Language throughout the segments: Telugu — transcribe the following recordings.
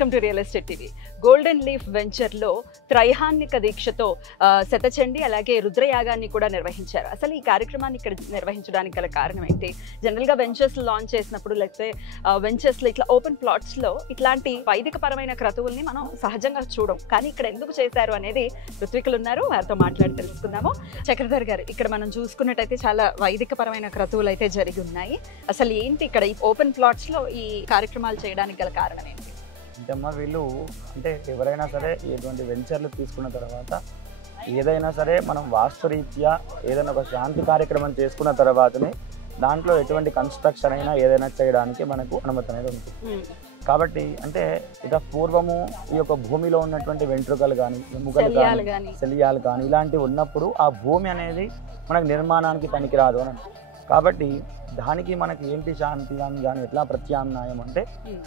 Welcome to real estate TV. Golden leaf వెంచర్లో త్రైహాన్నిక దీక్షతో శతచండి అలాగే రుద్రయాగాన్ని కూడా నిర్వహించారు. అసలు ఈ కార్యక్రమాన్ని ఇక్కడ నిర్వహించడానికి గల కారణం ఏంటి? జనరల్గా వెంచర్స్ లాంచ్ చేసినప్పుడు లేకపోతే వెంచర్స్లో ఇట్లా ఓపెన్ ప్లాట్స్లో ఇట్లాంటి వైదికపరమైన క్రతువుల్ని మనం సహజంగా చూడం, కానీ ఇక్కడ ఎందుకు చేశారు అనేది ఋత్వికులు ఉన్నారు, వారితో మాట్లాడి తెలుసుకుందాము. చక్రధర్ గారు, ఇక్కడ మనం చూసుకున్నట్టయితే చాలా వైదికపరమైన క్రతువులు అయితే జరిగి ఉన్నాయి. అసలు ఏంటి ఇక్కడ ఈ ఓపెన్ ప్లాట్స్లో ఈ కార్యక్రమాలు చేయడానికి గల కారణం ఏంటి? అంటే అమ్మ వీళ్ళు అంటే ఎవరైనా సరే ఎటువంటి వెంచర్లు తీసుకున్న తర్వాత ఏదైనా సరే మనం వాస్తురీత్యా ఏదైనా ఒక శాంతి కార్యక్రమం చేసుకున్న తర్వాతనే దాంట్లో ఎటువంటి కన్స్ట్రక్షన్ అయినా ఏదైనా చేయడానికి మనకు అనుమతి అనేది ఉంటుంది. కాబట్టి అంటే ఇక పూర్వము ఈ యొక్క భూమిలో ఉన్నటువంటి వెంట్రుకలు కానీ ఎముకలు కానీ శల్యాలు కానీ ఇలాంటివి ఉన్నప్పుడు ఆ భూమి అనేది మనకు నిర్మాణానికి పనికిరాదు అని. కాబట్టి దానికి మనకి ఏంటి శాంతి అని కానీ ఎట్లా ప్రత్యామ్నాయం అంటే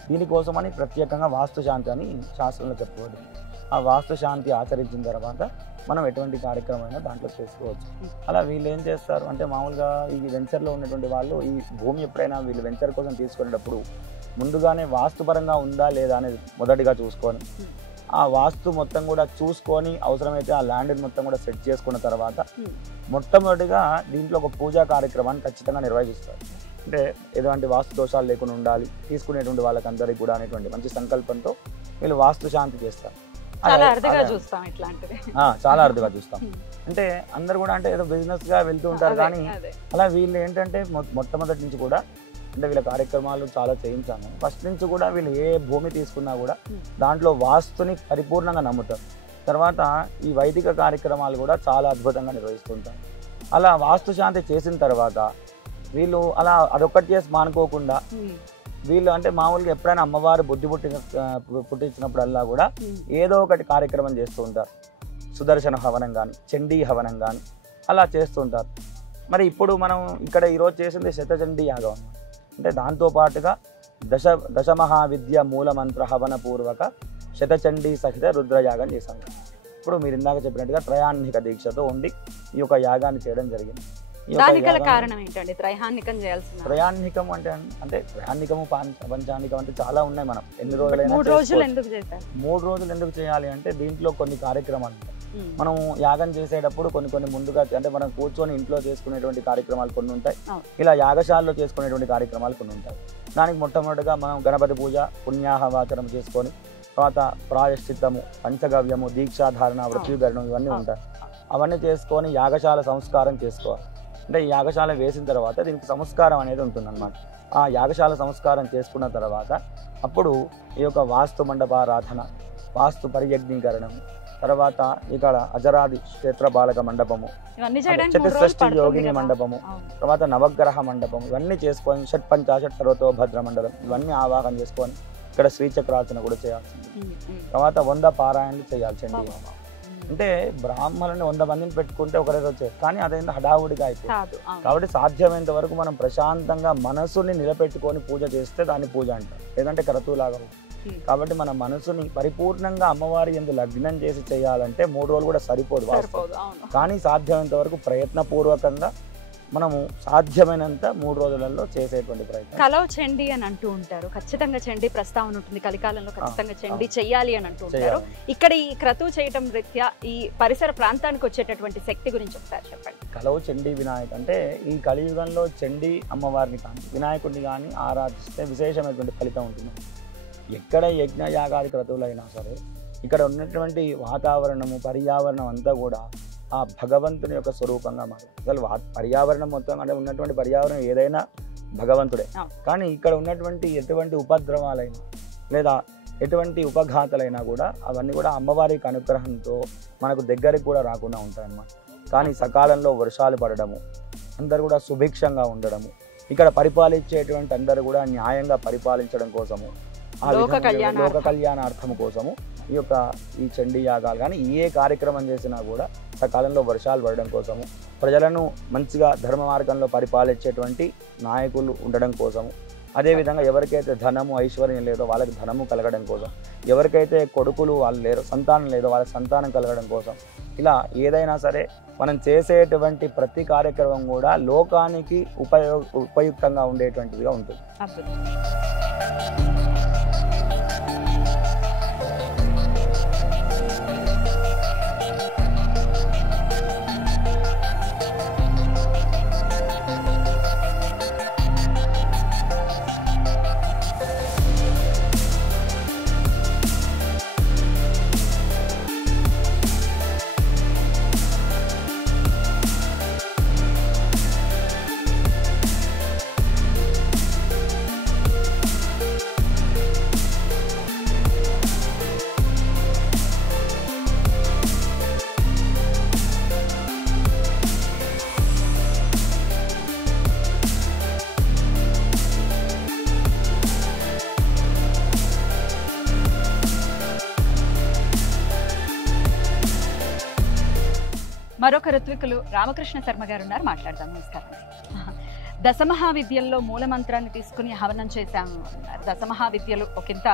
దీనికోసమని ప్రత్యేకంగా వాస్తు శాంతి అని శాస్త్రంలో చెప్పబడింది. ఆ వాస్తు శాంతి ఆచరించిన తర్వాత మనం ఎటువంటి కార్యక్రమం దాంట్లో చేసుకోవచ్చు. అలా వీళ్ళు ఏం చేస్తారు అంటే మామూలుగా ఈ వెంచర్లో ఉన్నటువంటి వాళ్ళు ఈ భూమి ఎప్పుడైనా వీళ్ళు వెంచర్ కోసం తీసుకునేటప్పుడు ముందుగానే వాస్తుపరంగా ఉందా లేదా అనేది మొదటిగా చూసుకొని ఆ వాస్తు మొత్తం కూడా చూసుకొని అవసరమైతే ఆ ల్యాండ్ మొత్తం కూడా సెట్ చేసుకున్న తర్వాత మొట్టమొదటిగా దీంట్లో ఒక పూజా కార్యక్రమాన్ని ఖచ్చితంగా నిర్వహిస్తారు. అంటే ఎటువంటి వాస్తు దోషాలు లేకుండా ఉండాలి తీసుకునేటువంటి వాళ్ళకందరికీ కూడా అనేటువంటి మంచి సంకల్పంతో వీళ్ళు వాస్తు శాంతి చేస్తారు. చాలా అరుదుగా చూస్తాం. అంటే అందరు కూడా అంటే ఏదో బిజినెస్ గా వెళ్తూ ఉంటారు, కానీ అలా వీళ్ళు ఏంటంటే మొట్టమొదటి నుంచి కూడా అంటే వీళ్ళ కార్యక్రమాలు చాలా చేయించాము. ఫస్ట్ నుంచి కూడా వీళ్ళు ఏ భూమి తీసుకున్నా కూడా దాంట్లో వాస్తుని పరిపూర్ణంగా నమ్ముతారు. తర్వాత ఈ వైదిక కార్యక్రమాలు కూడా చాలా అద్భుతంగా నిర్వహిస్తుంటారు. అలా వాస్తు శాంతి చేసిన తర్వాత వీళ్ళు అలా అదొక్కటి చేసి మానుకోకుండా వీళ్ళు అంటే మామూలుగా ఎప్పుడైనా అమ్మవారు బుద్ధి పుట్టించినప్పుడల్లా కూడా ఏదో ఒకటి కార్యక్రమం చేస్తూ ఉంటారు. సుదర్శన హవనం కానీ చండీ హవనం కానీ అలా చేస్తుంటారు. మరి ఇప్పుడు మనం ఇక్కడ ఈరోజు చేసింది శతచండీ యాగం అన్నమాట. అంటే దాంతోపాటుగా దశమహావిద్య మూలమంత్ర హవన పూర్వక శతచండీ సహిత రుద్రయాగం చేశాం. ఇప్పుడు మీరు ఇందాక చెప్పినట్టుగా త్రయాన్నిక దీక్షతో ఉండి ఈ యొక్క యాగాన్ని చేయడం జరిగింది. కారణం ఏంటండి త్రైహాన్నికం చేయాల్సిన? త్రయాన్నికం అంటే త్రయాన్నికము పంచాన్నికం అంటే చాలా ఉన్నాయి. మనం ఎన్ని రోజులైనా 3 రోజులు ఎందుకు చేస్తారు? 3 రోజులు ఎందుకు చేయాలి అంటే దీంట్లో కొన్ని కార్యక్రమాలు ఉంటాయి. మనం యాగం చేసేటప్పుడు కొన్ని ముందుగా అంటే మనం కూర్చొని ఇంట్లో చేసుకునేటువంటి కార్యక్రమాలు కొన్ని ఉంటాయి, ఇలా యాగశాలలో చేసుకునేటువంటి కార్యక్రమాలు కొన్ని ఉంటాయి. దానికి మొట్టమొదటిగా మనం గణపతి పూజ పుణ్యాహవాచనం చేసుకొని తర్వాత ప్రాయశ్చిత్తము పంచగవ్యము దీక్షాధారణ వృత్తిధరణం ఇవన్నీ ఉంటాయి. అవన్నీ చేసుకొని యాగశాల సంస్కారం చేసుకోవాలి. అంటే ఈ యాగశాల వేసిన తర్వాత దీనికి సంస్కారం అనేది ఉంటుందన్నమాట. ఆ యాగశాల సంస్కారం చేసుకున్న తర్వాత అప్పుడు ఈ యొక్క వాస్తు మండపారాధన వాస్తు పరియజ్ఞీకరణం తర్వాత ఇక్కడ అజరాది క్షేత్ర బాలక మండపము చతుషష్ఠి యోగిని మండపము తర్వాత నవగ్రహ మండపం ఇవన్నీ చేసుకొని షట్పంచాశత్ సర్వతోభద్ర మండలం ఇవన్నీ ఆవాహన చేసుకొని ఇక్కడ శ్రీచక్రార్చన కూడా చేయాల్సింది. తర్వాత 100 పారాయణలు చేయాల్సింది. అంటే బ్రాహ్మణుని 100 మందిని పెట్టుకుంటే ఒకరేదో వచ్చేది, కానీ అదేంత హడావుడిగా అయిపోయింది. కాబట్టి సాధ్యమైనంత వరకు మనం ప్రశాంతంగా మనసుని నిలబెట్టుకొని పూజ చేస్తే దాన్ని పూజ అంటారు, లేదంటే క్రతువులాగా. కాబట్టి మన మనసుని పరిపూర్ణంగా అమ్మవారి యందు లగ్నం చేసి చేయాలంటే 3 రోజులు కూడా సరిపోదు. కానీ సాధ్యమైనంత వరకు ప్రయత్నపూర్వకంగా మనము సాధ్యమైనంత 3 రోజులలో చేసేటువంటి ప్రయత్నం. కలవ చండి అని అంటూ ఉంటారు, ఖచ్చితంగా చండి ప్రస్తావన ఉంటుంది, కలికాలంలో ఖచ్చితంగా చండి చెయ్యాలి అని అంటూ ఉంటారు. ఇక్కడ ఈ క్రతువు చేయటం రీత్యా ఈ పరిసర ప్రాంతానికి వచ్చేటటువంటి శక్తి గురించి ఒకసారి చెప్పండి. కలవ చండీ వినాయక్ అంటే ఈ కలియుగంలో చండీ అమ్మవారిని కానీ వినాయకుడిని కానీ ఆరాధిస్తే విశేషమైనటువంటి ఫలితం ఉంటుంది. ఎక్కడ యజ్ఞ యాగాది క్రతువులైనా సరే ఇక్కడ ఉన్నటువంటి వాతావరణము పర్యావరణం అంతా కూడా ఆ భగవంతుని యొక్క స్వరూపంగా మారు. అసలు పర్యావరణం మొత్తం అంటే ఉన్నటువంటి పర్యావరణం ఏదైనా భగవంతుడే, కానీ ఇక్కడ ఉన్నటువంటి ఎటువంటి ఉపద్రవాలైనా లేదా ఎటువంటి ఉపఘాతలైనా కూడా అవన్నీ కూడా అమ్మవారి అనుగ్రహంతో మనకు దగ్గరికి కూడా రాకుండా ఉంటాయన్నమాట. కానీ సకాలంలో వర్షాలు పడడము, అందరూ కూడా సుభిక్షంగా ఉండడము, ఇక్కడ పరిపాలించేటువంటి అందరూ కూడా న్యాయంగా పరిపాలించడం కోసము లోక కళ్యాణార్థము కోసము ఈ చండీ యాగాలు కానీ ఏ కార్యక్రమం చేసినా కూడా సకాలంలో వర్షాలు పడడం కోసము, ప్రజలను మంచిగా ధర్మ మార్గంలో పరిపాలించేటువంటి నాయకులు ఉండడం కోసము, అదేవిధంగా ఎవరికైతే ధనము ఐశ్వర్యం లేదో వాళ్ళకి ధనము కలగడం కోసం, ఎవరికైతే కొడుకులు వాళ్ళు లేరో సంతానం లేదో వాళ్ళ సంతానం కలగడం కోసం, ఇలా ఏదైనా సరే మనం చేసేటువంటి ప్రతి కార్యక్రమం కూడా లోకానికి ఉపయుక్తంగా ఉండేటువంటిదిగా ఉంటుంది. మరొక ఋత్వికులు రామకృష్ణ శర్మ గారు ఉన్నారు, మాట్లాడదాం. నమస్కారం. దశమహావిద్యల్లో మూలమంత్రాన్ని తీసుకుని హవనం చేశాము అన్నారు. దశమహావిద్యలు ఒకంత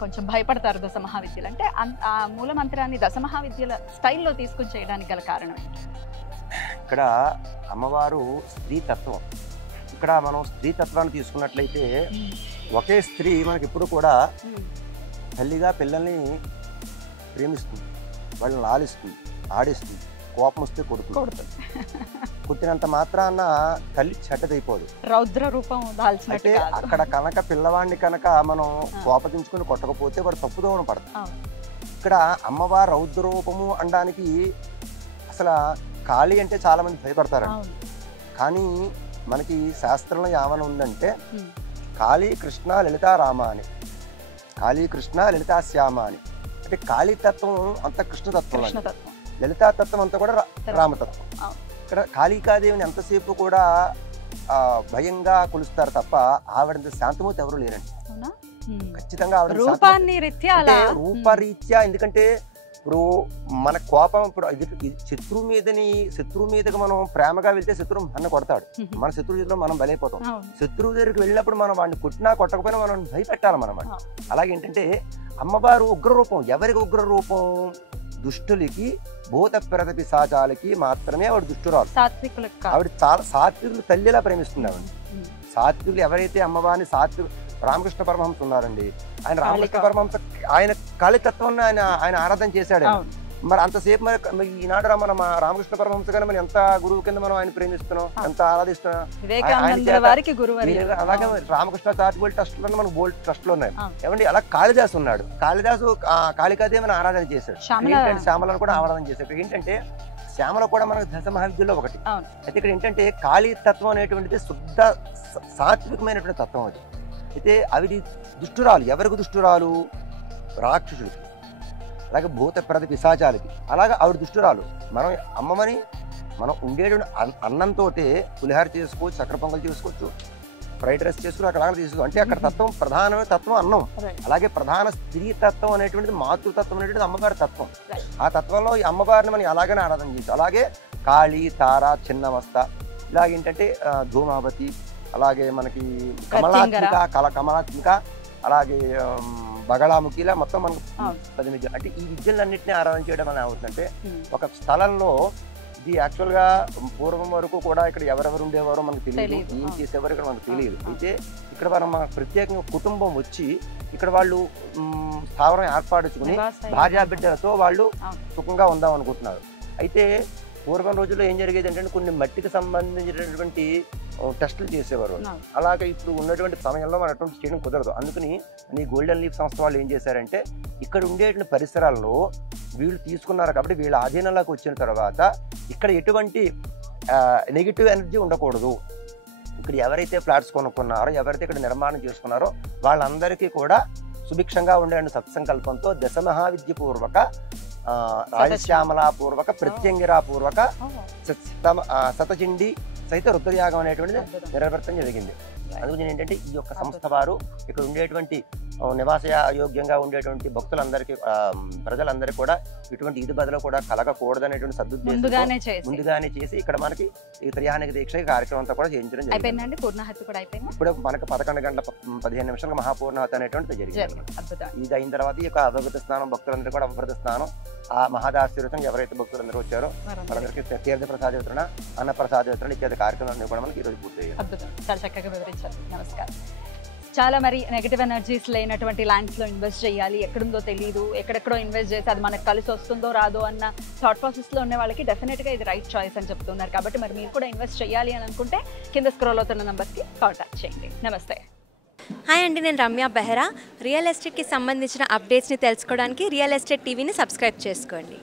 కొంచెం భయపడతారు. దశమహావిద్యలు అంటే ఆ మూలమంత్రాన్ని దశమహావిద్యల స్టైల్లో తీసుకుని చేయడానికి గల కారణం ఏంటి? ఇక్కడ అమ్మవారు స్త్రీ తత్వం. ఇక్కడ మనం స్త్రీ తత్వాన్ని తీసుకున్నట్లయితే ఒకే స్త్రీ మనకి ఎప్పుడు కూడా తల్లిగా పిల్లల్ని ప్రేమిస్తుంది, వాళ్ళని లాలిస్తుంది, ఆడిస్తుంది, కోపం వస్తే కొడుతుంది. కొట్టినంత మాత్రాన తల్లి చెడ్డదైపోదు, రౌద్ర రూపం దాల్చినట్టు. అక్కడ కనుక పిల్లవాడిని కనుక మనం కోపగించుకుని కొట్టకపోతే వాడు తప్పుదోవడం పడతాం. ఇక్కడ అమ్మవారు రౌద్ర రూపము అనడానికి అసలు కాళీ అంటే చాలా మంది భయపడతారండి. కానీ మనకి శాస్త్రంలో ఏమైనా ఉందంటే కాళీ కృష్ణ లలితా రామ అని, కాళీ కృష్ణ లలితా శ్యామ అని. అంటే కాళీతత్వం అంతా కృష్ణతత్వం, లలితాతత్వం అంతా కూడా రామతత్వం. ఇక్కడ కాళికాదేవిని ఎంతసేపు కూడా భయంగా కొలుస్తారు తప్ప ఆవిడంత శాంతమూర్తి ఎవరు లేరండి. ఖచ్చితంగా ఆవిడ రూపరీత్యా. ఎందుకంటే ఇప్పుడు మన కోపం, ఇప్పుడు శత్రువు మీదకి మనం ప్రేమగా వెళ్తే శత్రువు మన కొడతాడు, మన శత్రువు చేతిలో మనం బలైపోతాం. శత్రువు దగ్గరికి వెళ్ళినప్పుడు మనం వాడిని కొట్టినా కొట్టకపోయినా మనం భయపెట్టాలన్నమాట. అలాగే ఏంటంటే అమ్మవారు ఉగ్రరూపం. ఎవరికి ఉగ్రరూపం? దుష్టులకి, భూత ప్రేత పిశాచాలకి మాత్రమే ఆవిడ దుష్టురాలు. ఆవిడ చాలా సాత్వికులు తల్లిలా ప్రేమిస్తుంది ఆవిడ. సాత్వికులు ఎవరైతే అమ్మవారిని రామకృష్ణ పరమహంస ఉన్నారండి, ఆయన రామకృష్ణ పరమహంస ఆయన కాళితత్వాన్ని ఆయన ఆరాధన చేశాడు. మరి అంతసేపు మరి ఈనాడు మన రామకృష్ణ పరమహంస గారు మరి ఎంత గురువు కింద మనం ఆయన ప్రేమిస్తున్నాం, ఎంత ఆరాధిస్తున్నాం. అలాగే రామకృష్ణ చారిటబుల్ ట్రస్ట్ లో మనకు బోల్డ్ ట్రస్ట్లు ఉన్నాయి. ఏమండి అలా కాళిదాసు ఉన్నాడు, కాళిదాసు కాళికాదేవిని ఆరాధన చేశాడు, శ్యామలను కూడా ఆరాధన చేశాడు. ఏంటంటే శ్యామల కూడా మనకు దశమహావిద్యలో ఒకటి. అయితే ఇక్కడ ఏంటంటే కాళీతత్వం అనేటువంటిది శుద్ధ సాత్వికమైనటువంటి తత్వం అది. అయితే అవి దుష్టురాలు. ఎవరికి దుష్టురాలు? రాక్షసులకి, అలాగే భూత ప్రేత పిశాచాలకి. అలాగే ఆవిడ దుష్టురాలు. మనం అమ్మమని మనం ఉండేటువంటి అన్నంతో పులిహార చేసుకోవచ్చు, చక్కెర పొంగల్ చేసుకోవచ్చు, ఫ్రైడ్ రైస్ చేసుకుని అక్కడ తీసుకోవచ్చు. అంటే అక్కడ తత్వం, ప్రధానమైన తత్వం అన్నం. అలాగే ప్రధాన స్త్రీ తత్వం అనేటువంటిది, మాతృతత్వం అనేటువంటిది అమ్మగారి తత్వం. ఆ తత్వంలో ఈ అమ్మవారిని మనం అలాగనే ఆరాధన చేయొచ్చు. అలాగే కాళీ, తార, చిన్నమస్త, ఇలాగేంటంటే ధూమావతి, అలాగే మనకి కమలాత్మిక, అలాగే బగళాముఖి, ఇలా మొత్తం మనకు 10 విద్యలు. అంటే ఈ విద్యలన్నింటినీ ఆరాధన చేయడం అనేది అవుతుందంటే ఒక స్థలంలో ఇది యాక్చువల్గా పూర్వం వరకు కూడా ఇక్కడ ఎవరెవరు ఉండేవారో మనకు తెలియదు, ఏం చేసేవారు ఇక్కడ మనకు తెలియదు. అయితే ఇక్కడ మనం ప్రత్యేకంగా కుటుంబం వచ్చి ఇక్కడ వాళ్ళు స్థావరం ఏర్పరచుకుని భార్యా బిడ్డలతో వాళ్ళు సుఖంగా ఉందాం అనుకుంటున్నారు. అయితే పూర్వం రోజుల్లో ఏం జరిగేది అంటే కొన్ని మట్టికి సంబంధించినటువంటి టెస్టులు చేసేవారు. అలాగే ఇప్పుడు ఉన్నటువంటి సమయంలో మనం అటువంటి చేయడం కుదరదు. అందుకని ఈ గోల్డెన్ లీఫ్ సంస్థ వాళ్ళు ఏం చేశారంటే ఇక్కడ ఉండేటువంటి పరిసరాల్లో వీళ్ళు తీసుకున్నారు కాబట్టి వీళ్ళ ఆధీనంలోకి వచ్చిన తర్వాత ఇక్కడ ఎటువంటి నెగిటివ్ ఎనర్జీ ఉండకూడదు. ఇక్కడ ఎవరైతే ఫ్లాట్స్ కొనుక్కున్నారో, ఎవరైతే ఇక్కడ నిర్మాణం చేసుకున్నారో వాళ్ళందరికీ కూడా సుభిక్షంగా ఉండే సత్సంకల్పంతో దశమహావిద్య పూర్వక, రాజశ్యామలా పూర్వక, ప్రత్యంగిరా పూర్వక, శతచండి సహిత రుద్రయాగం అనేటువంటిది నిర్వర్తన జరిగింది. అందుకని ఏంటంటే ఈ యొక్క సంస్థ వారు ఇక్కడ ఉండేటువంటి నివాస యోగ్యంగా ఉండేటువంటి భక్తులందరికీ, ప్రజలందరికీ కూడా ఇటువంటి ఇది బదులు కూడా కలగకూడదనేటువంటి సదుద్దేశం ముందుగానే చేసి ఇక్కడ మనకి ఈ త్రియానిక దీక్ష కార్యక్రమం అంతా కూడా చేయించడం జరిగింది. ఇప్పుడు మనకు 11 గంటల 15 నిమిషాలకు మహాపూర్ణాహుతి అనేటువంటిది జరిగింది. ఇది అయిన తర్వాత ఈ యొక్క అభివృద్ధి స్నానం, భక్తులందరూ కూడా అభివృద్ధి స్నానం, ఆ మహాదాశీర్వతం ఎవరైతే భక్తులందరూ వచ్చారో వాళ్ళందరికీ తీర్థ ప్రసాద వితరణ, అన్న ప్రసాద వితరణ ఇత్యాది కార్యక్రమాలన్నీ కూడా మనకి ఈరోజు పూర్తయ్యాయి. నమస్కారం. చాలా మరి నెగటివ్ ఎనర్జీస్ లేనటువంటి ల్యాండ్స్లో ఇన్వెస్ట్ చేయాలి, ఎక్కడుందో తెలియదు, ఎక్కడెక్కడో ఇన్వెస్ట్ చేసి అది మనకు కలిసి వస్తుందో రాదో అన్న థాట్ ప్రాసెస్లో ఉన్న వాళ్ళకి డెఫినెట్గా ఇది రైట్ చాయిస్ అని చెప్తున్నారు. కాబట్టి మరి మీరు కూడా ఇన్వెస్ట్ చేయాలి అని అనుకుంటే కింద స్క్రోల్ అవుతున్న నెంబర్కి కాంటాక్ట్ చేయండి. నమస్తే. హాయ్ అండి, నేను రమ్య బెహ్రా. రియల్ ఎస్టేట్కి సంబంధించిన అప్డేట్స్ని తెలుసుకోవడానికి రియల్ ఎస్టేట్ టీవీని సబ్స్క్రైబ్ చేసుకోండి.